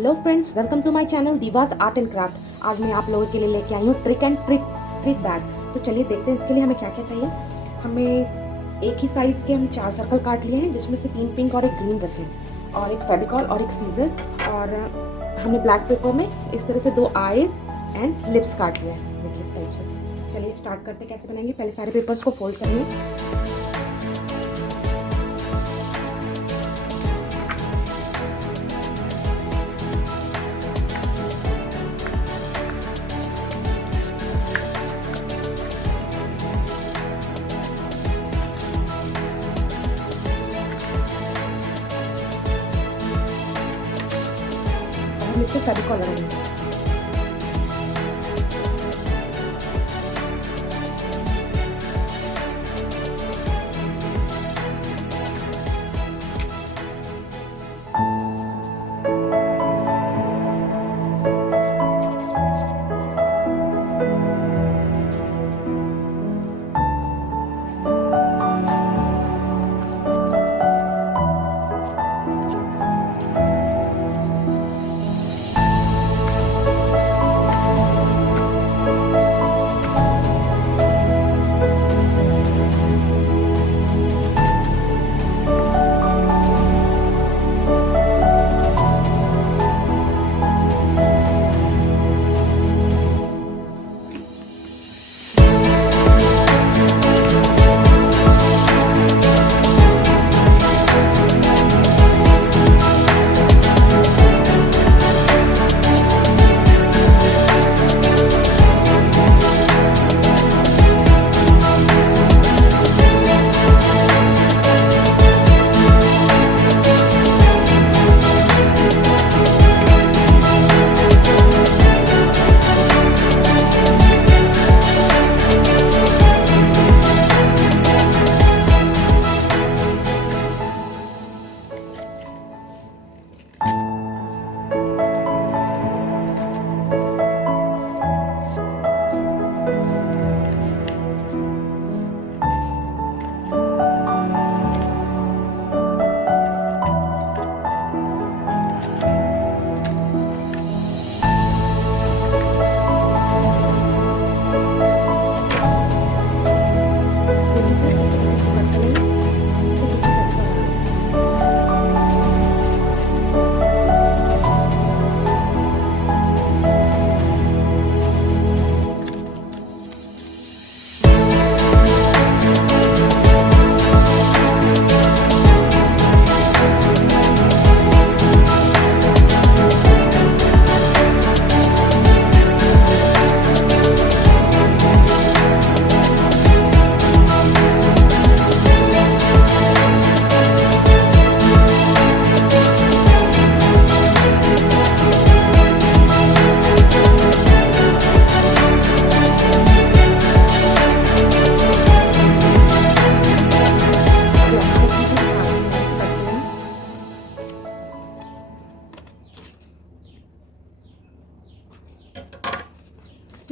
Hello friends, welcome to my channel Diva's art and craft. आज मैं आप लोगों के लिए लेके आई हूँ ट्रिक एंड ट्रिक बैग। तो चलिए देखते हैं इसके लिए हमें क्या क्या चाहिए। हमें एक ही साइज़ के हम 4 सर्कल काट लिए हैं, जिसमें से 3 पिंक और एक ग्रीन रखे, और एक फेविकॉल और एक सीजर, और हमने ब्लैक पेपर में इस तरह से 2 आईज एंड लिप्स काट लिया है। देखिए इस टाइप से। चलिए स्टार्ट करते हैं कैसे बनाएंगे। पहले सारे पेपर्स को फोल्ड करेंगे। हम इसके फेविकॉल लगाएंगे।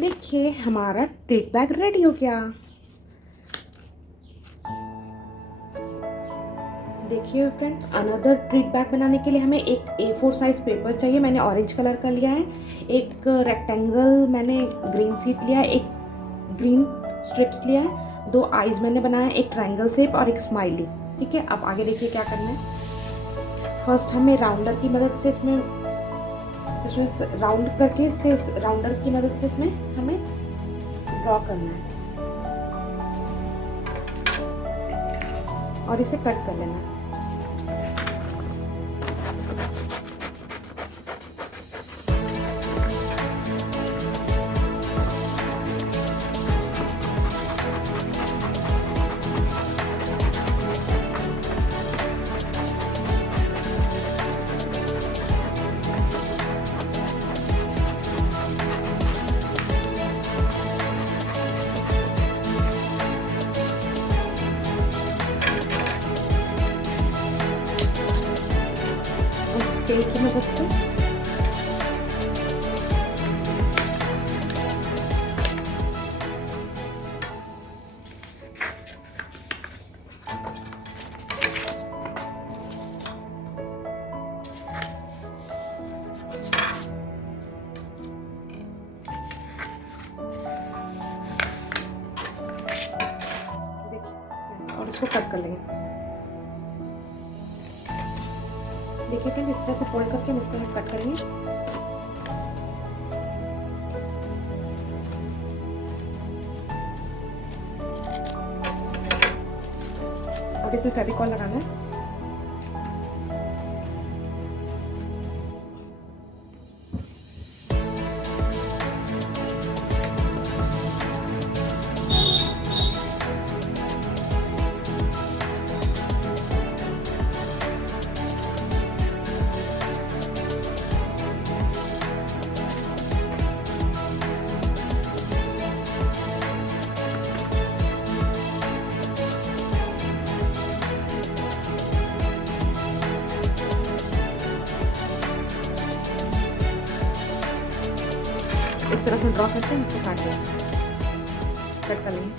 देखिए हमारा ट्रिक बैग रेडी हो गया। देखिए फ्रेंड्स, अनदर ट्रिक बैग बनाने के लिए हमें एक A4 साइज पेपर चाहिए। मैंने ऑरेंज कलर का लिया है। एक रेक्टेंगल मैंने ग्रीन शीट लिया है, एक ग्रीन स्ट्रिप्स लिया है, 2 आईज मैंने बनाया, एक ट्रायंगल शेप और एक स्माइली। ठीक है, अब आगे देखिए क्या करना है। फर्स्ट हमें राउंडर की मदद से इसमें राउंड करके इसके राउंडर्स की मदद से इसमें हमें ड्रॉ करना है और इसे कट कर लेना है। इसको कट कर लेंगे। देखिए फ्रेंड, इस तरह से फोल्ड करके हम इसको कट करेंगे। अब इसमें फेविकॉल लगाना है। इस तरह से ड्रॉ करके हम इसको काट लेंगे, कट कर लेंगे।